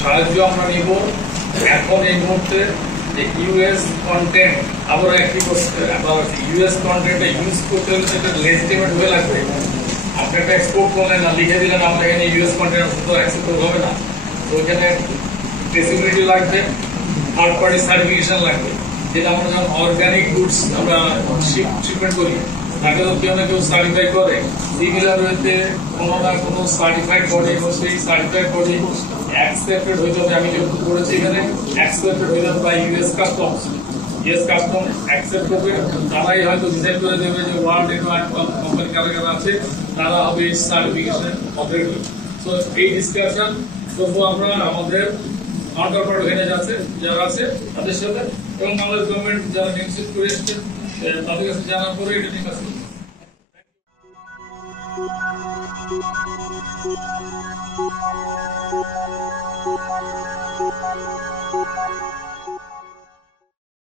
সাহায্য আমরা নিব এখন এই মুহূর্তে যে ইউএস কন্টেন্ট আমরা একটি ইউএস কন্টেন্টটা ইউজ করতে হলে সেটা লেজিটিমেট হয়ে লাগবে। আপনি একটা এক্সপোর্ট করলেন না, লিখে দিলেন আমরা এখানে ইউএস কন্টেন্ট তো অ্যাকসেপ্ট হবে না। তো ওখানে ট্রেসিবিলিটি লাগবে, থার্ড পার্টি সার্টিফিকেশন লাগবে। যেটা আমরা যখন অর্গানিক গুডস আমরা শিপমেন্ট করি তাকে তো কেউ না কেউ সার্টিফাই করে। সিমিলারতে কোনো না কোনো সার্টিফাইড বডি এবং সেই সার্টিফাইড বডি অ্যাকসেপ্টেড হয়ে যাবে। আমি যেহেতু করেছি এখানে অ্যাকসেপ্টেড হয়ে যাবে by US customs. US custom accept করবে, তারাই হয়তো ডিসাইড করে দেবে যে ওয়ার্ল্ড কোম্পানি কারা কারা আছে, তারা হবে সার্টিফিকেশন অথরিটি। তো এই ডিসকাশন করবো আমরা আমাদের কাউন্টারপার্ট ওখানে যারা আছে তাদের সাথে, এবং বাংলাদেশ গভর্নমেন্ট যারা নেগোসিয়েট করে এসছেন তাদের কাছে জানার পরে এটা নিয়ে কাজ করবো।